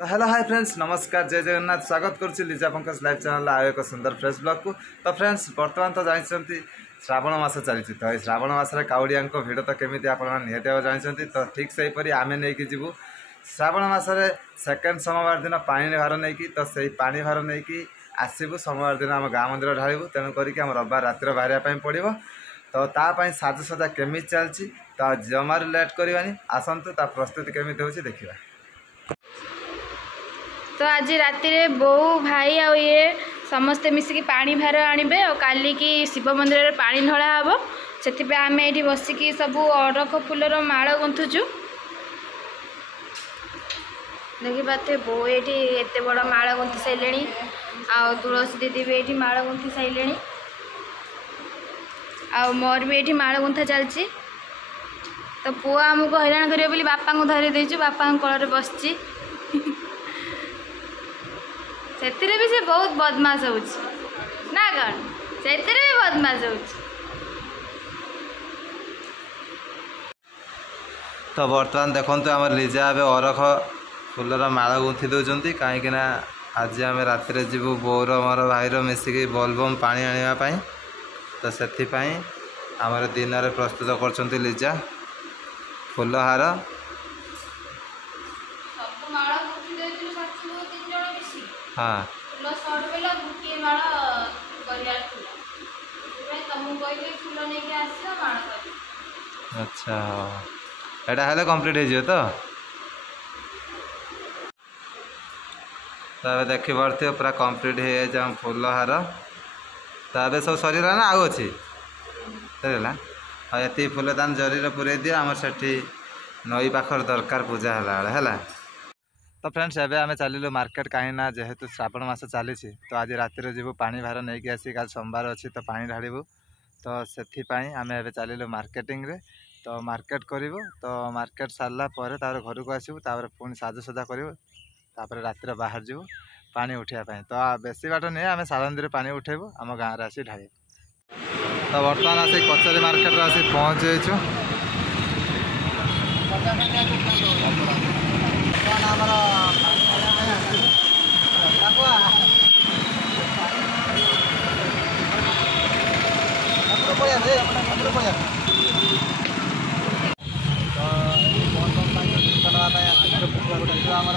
तो hello hi friends नमस्कार जय जगन्नाथ स्वागत करुच्ची लिजा पंकज लाइव चैनल आउ एक सुंदर फ्रेश ब्लॉग को। तो फ्रेंड्स बर्तमान तो जानते श्रावण मास चली तो ये श्रावण मसरे काउड़िया भिड़ तो केमी आप निहत जानते तो ठीक से हीपरी आम नहीं जीवु श्रावण मसरे सेकेंड सोमवार दिन पानी भार नहीं तो से पानी भार नहीं आसबू सोमवार दिन आम गाँ मंदिर ढालू तेणु करके रविवार रातिर बाहर पड़ो तो तापाई साजसजा केमी चलती तो जमार लेट करवानी आसतु ता प्रस्तुति केमी हो देखा। तो आज राति बो भाई आ ये समस्ते मिसिकी पानी भार आणबे और काली की शिव मंदिर में पानी ढला हम से आम ये बसिकी सब अरख फूलर माड़ गुंथुचु देखी पाते बो ये एत बड़ माड़ गुंथि सारे आ तुलसी दीदी भी ये माड़ गुंथि सारे आ मोर भी ये माड़ गुंथा चलती तो पुआ आमको हैरान करियो बोली बापा को धरी देचु बापा कोल बसची सेतिरे भी से बहुत बदमाश हो ना कौन से भी बदमाश हो। तो बर्तमान देखो आम लिजा ए अरख फूलर माल गुंथि दौरान कहीं आज आम राति जीवु बोर मोर भाईर मिसिकी बोलबम पानी आने तो से आमर दिन में प्रस्तुत कर लिजा फूलहार हाँ अच्छा एटा हेले कंप्लीट हो तो देखी पारे पूरा कंप्लीट हो जाए फूलहार तो सब सरीला ना आउ अच्छी सरीला हाँ ये फूल दान जरी पूरे दियो आम से नई पाखर दरकार पूजा है। तो फ्रेंड्स एबे आमे चलिलु मार्केट कहीं ना जेहेतु श्रावण मास चली तो आज रातिर जीवु पानी भार नहीं कि आसी काल सोमवार अच्छी तो पानी ढालू तो से आम एबे चलिलु मार्केटिंग रे तो मार्केट करूँ तो मार्केट सारा पर घर को आसबू पुणी साजसजा कर रातिर बाहर जीवु पानी उठापी तो बेसी बाट नहीं आम सालंदी पानी उठेबू आम गाँव में आसी ढाई तो बर्तमान आस कचरी मार्केट आसी पहुँच जाइछु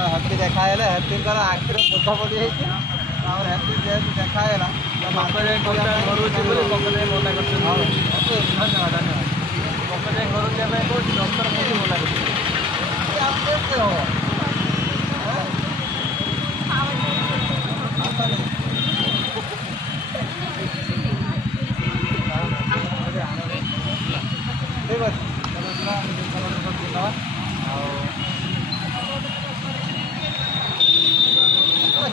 हाथी देखा हाथी आखिर पोथा पड़ी हाथी जेहतु देखा ठीक अच्छे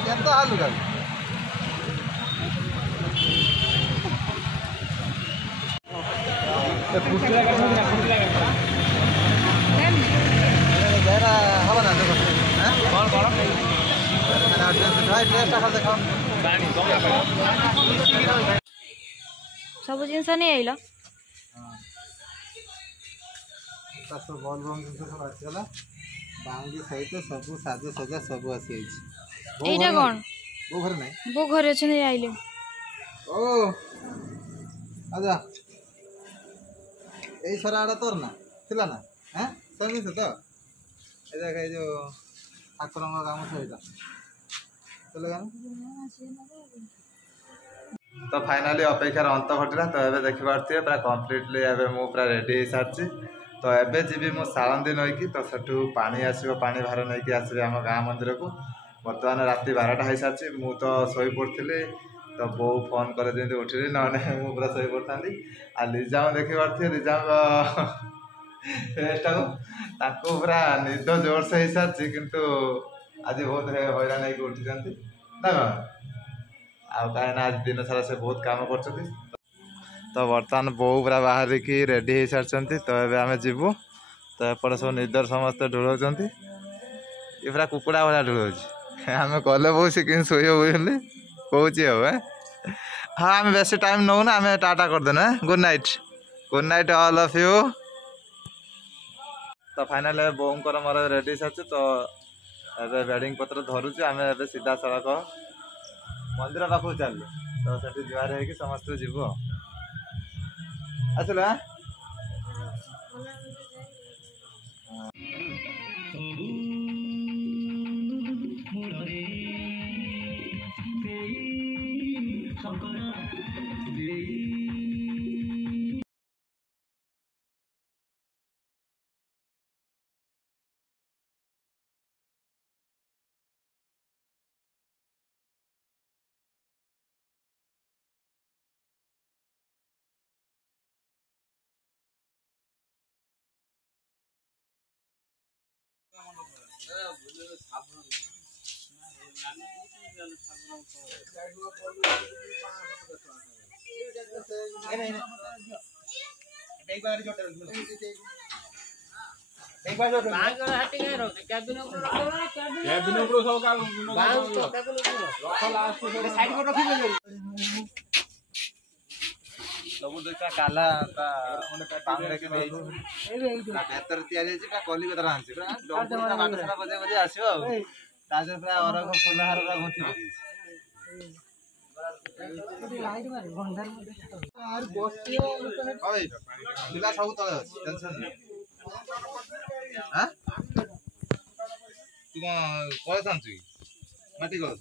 केत आलू का हम ना सब जिनस नहीं आइल सब बोलबम सब आसगला बाउंडी सहित सब साज सजा सब आसी एटा कौन बो घर नहीं बो घर अच्छे आइले ओ आजा यही सरा आड़ा तोर ना थिला ना हैं समी से तो ए देख ए जो ठाकुर काम सहित चले गाम तो फाइनाली अपेक्षार अंत घटला तो एबे देखि पारथि पूरा कंप्लीटली एबे मु पूरा रेडी हो सारछि तो एबे जीवी मु सालंदी नईकि तो सेठू पानी आसो पानी भार नहीं आसबे आम गाँ मंदिर को बर्तमान राति 12टा हो सारी मु तो शोई पड़ी तो बो फोन कर दिखती उठिली ना मु पूरा शोई पड़ता आ लिजा देखी पार्थी लिजा फेसटा को पूरा निद जोर से हो सारी किंतु आज बहुत हैरान हो उठी ना कहीं आज दिन सारा से बहुत काम कर तो बर्तमान बो पूरा बाहर की रेडी हो सारी तो ये आम जीवु तो एपटे सब निदर समस्ते ढोल ये पूरा कुकुड़ा भाया ढोल आम कले बहुत सी शोब बोली कहे हाँ आम बेसी टाइम नौ ना आम टाटा करदेना good night all of you तो फाइनल बोंकर मोर रेडी सारी तो ଏବେ ବେଡ଼ିଂ ପତ୍ର ଧରୁଛୁ ଆମେ ଏବେ ସିଧାସଳଖ ମନ୍ଦିର ପାଖକୁ ଚାଲିଲୁ ତ ସେଠି ଜୁହାର ହେଇକି ସମସ୍ତେ ଯିବୁ ଆଉ ଆସିଲୁ ଆଁ ସବୁ ଦେଖିବା କାଲା ତା ପାଉଁଡ଼ାକି ନେଇଛି ତା ବେତର ତିଆରି ହେଇଛି ତା କଲିକତାର ଆଣିଛି ପୁରା ଡମ୍ପୁରା ବାଟ ସାରା ବଜେଇ ବଜେଇ ଆସିବ ଆଉ ତା ଦେହରେ ପୁରା ଅରଖ ଫୁଲହାର ପୁରା ଗୁନ୍ଥି ପକେଇଛି ପିଲା ସବୁ ତଳେ ଅଛି ଟେନସନ୍ ନାହିଁ ଆଁ ତୁ କ'ଣ କଳସ ଆଣୁଛୁ କି ମାଟି କଳସ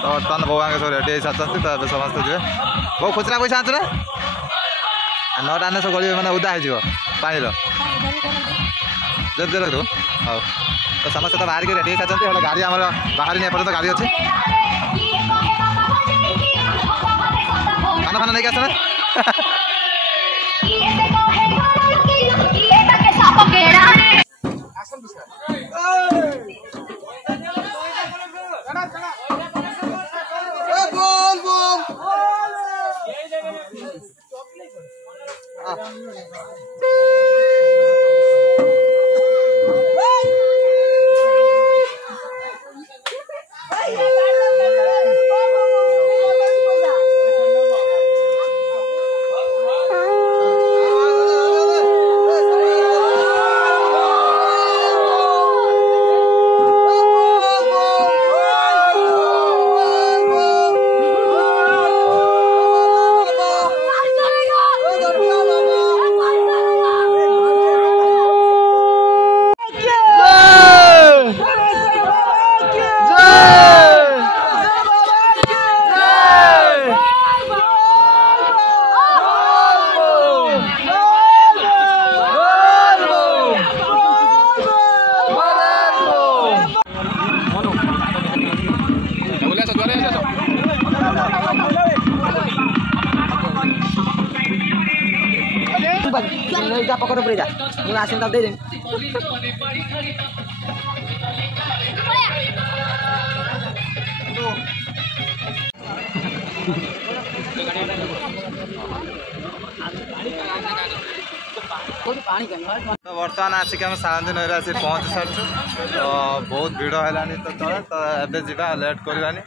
ତ ବର୍ତ୍ତମାନ ବୋଉ ଆଗେ ସବୁ ରେଡ଼ି ହେଇସାରିଛନ୍ତି ତ ଏବେ ସମସ୍ତେ ଯିବେ ବୋଉ ଖୁଚୁରା ପଇସା ଆଣୁଛୁ ନା ନଅଟା ଆନେ ସବୁ ଗଳିବେ ମାନେ ଓଦା ହେଇଯିବ ପାଣିର ଯଦି ରଖିଦେବୁ ହଉ ତ ସମସ୍ତେ ତ ବାହାରିକି ରେଡ଼ି ହେଇସାରିଛନ୍ତି ହେଲେ ଗାଡ଼ି ଆମର ବାହାରିନି ଏପର୍ଯ୍ୟନ୍ତ ଗାଡ଼ି ଅଛି ଖାନା ନେଇକି ଆସ ନା ଆସନ୍ତୁ ସାର୍ बोल बोल पकड़ पड़ेगा मुझे आसन दे दें तो बर्तमान आसिक आम सारंदी नई आसी पहुँची सारी तो बहुत भिड़ है तो तले तो एबे जीवा लेट करवानी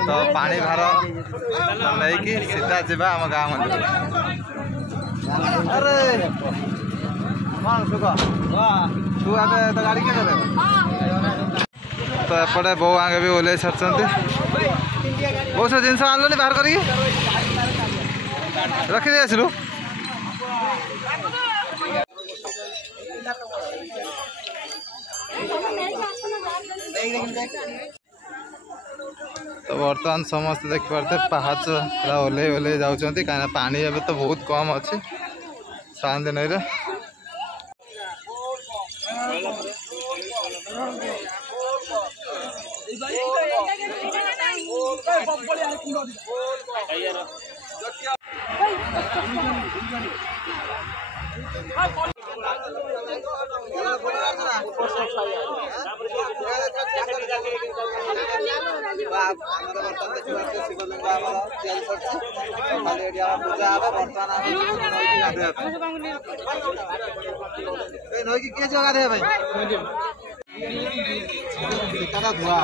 तो पानी भार नहीं सीधा जीवा आम गाँ मंदिर अरे कौन सुख तू आगे तो गाड़ी किए चले तो एपटे बो आगे भी ओल्ल सारी बहुत सारा जिन आनल बाहर कर रखी दे आसलु तो बर्तमान समस्त देखिपारे पहाच पूरा ओल्ले ओल्ले जाऊँच कहीं पानी एवं तो बहुत कम अच्छी सारंदी नई नई किए जगह दे भाई धुआ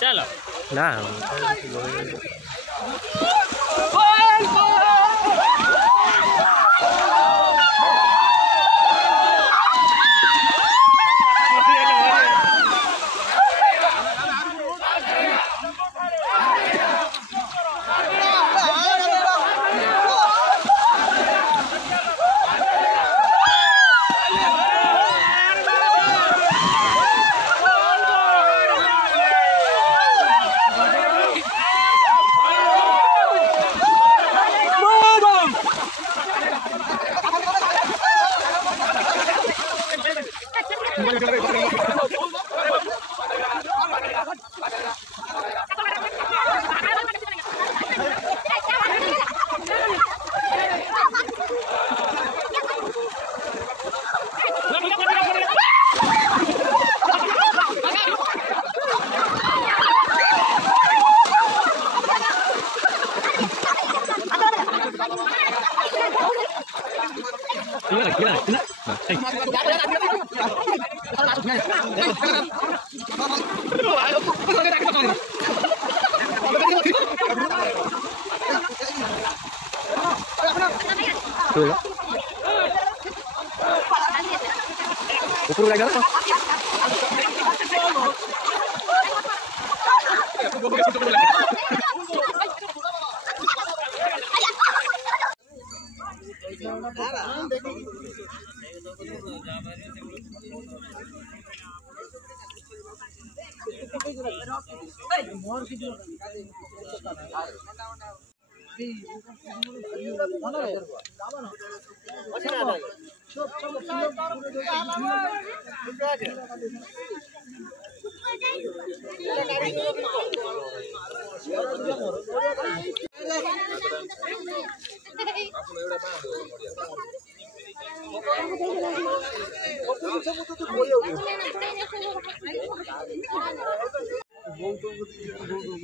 चलो ना ऊपर लगा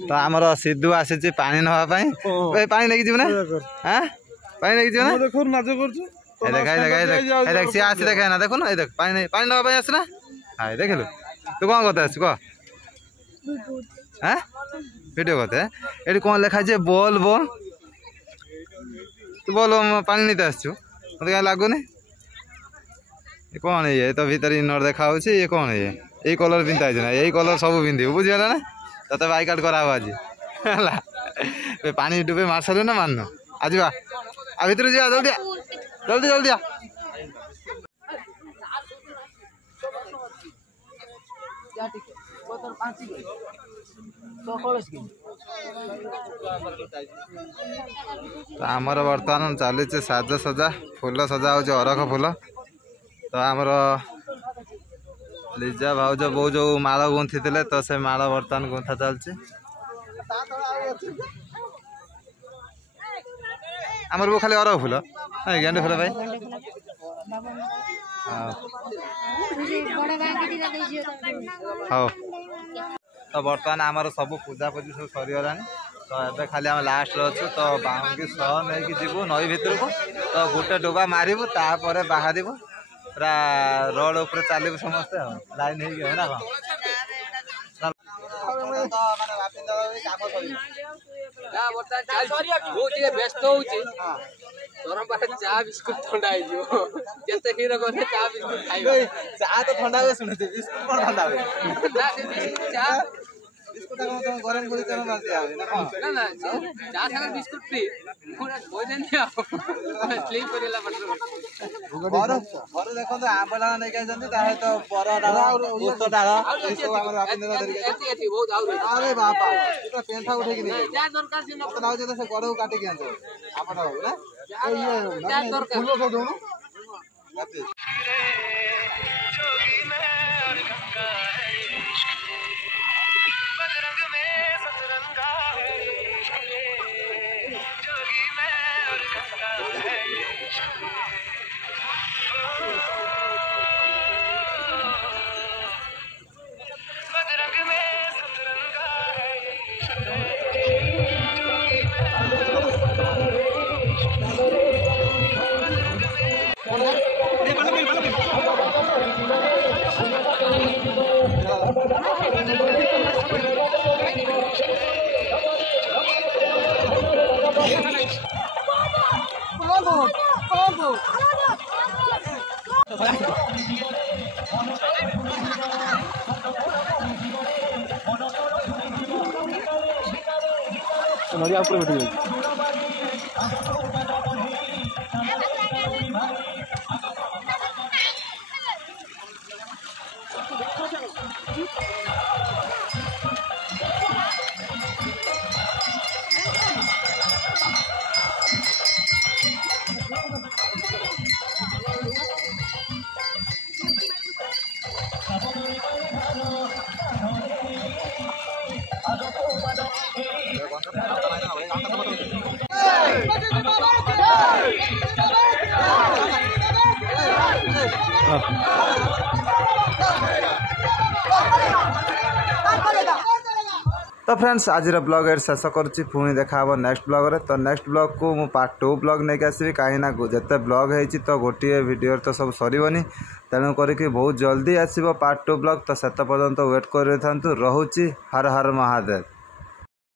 तो आमर सिद्धू आसी पानी नापी पानी नहीं जीव ना हाँ पानी नहीं जीव ना देख सी आसी देखे ना देखो ना देख पानी पानी नापी आसना हाँ देखिलु तू कौन करते आस कह हाँ वीडियो करते ये कौन लिखा है बॉल बॉल तू बॉल पानी नहीं आसु मत क्या लगुनि कौन ये तो भीतर इनर देखा ये कौन ये यही कलर पिंधा है ना यही कलर सब पिंधु बुझीगला ना तते बाई कार्ड करा आज पानी डुबे मार सारू ना मान आज आ भर जा जल्दी जल्दी जल्दी तो आमर बर्तमान चली साज सजा फूल सजा हो अरख फूल तो आमर लिजा भाउज बो जो माल गुंथी तो से माल बर्तमान गुंथा चलती आमर वो खाली अरख फूल गेंडे फूल भाई हाँ तो बर्तमान आमर सब पूजा पूजी सब सरीगला तो ये खाली आम लास्ट अच्छु तो बांगी सह नहीं जीवु नई भितर को तो गोटे डोबा मारू तापर बाहर पूरा रोड उपर चलू समस्ते लाइन हो ना व्यस्त हो चा बिस्कुट ठंडा जिते क्षीर करे चा बिस्कुट खाई चा तो ठंडा हुए शुणु बिस्कुट कौन ठंडा हुए चा बिस्कुट गरम कर ना चा सागर बिस्कुट फ्री पूरा भोजन स्लीप करेला घर देखो आंब डाल नहीं तो बर डाल ओत डाल अरे बापा पेंथा उठे से गड़ काटिक आम डाल नड़िया ऊपर बैठ गई तो फ्रेंड्स आज ब्लॉग एड शेष करुच्ची पुणी देखा नेक्स्ट ब्लॉग रे। तो नेक्स्ट ब्लॉग को मु पार्ट 2 ब्लॉग नहीं आसबि कहीं जिते ब्लॉग होती तो गोटे वीडियो तो सब सरबनी तेणु करके बहुत जल्दी आसब पार्ट 2 ब्लॉग। तो सेत पर्यंत वेट कर रोचे। हर हर महादेव।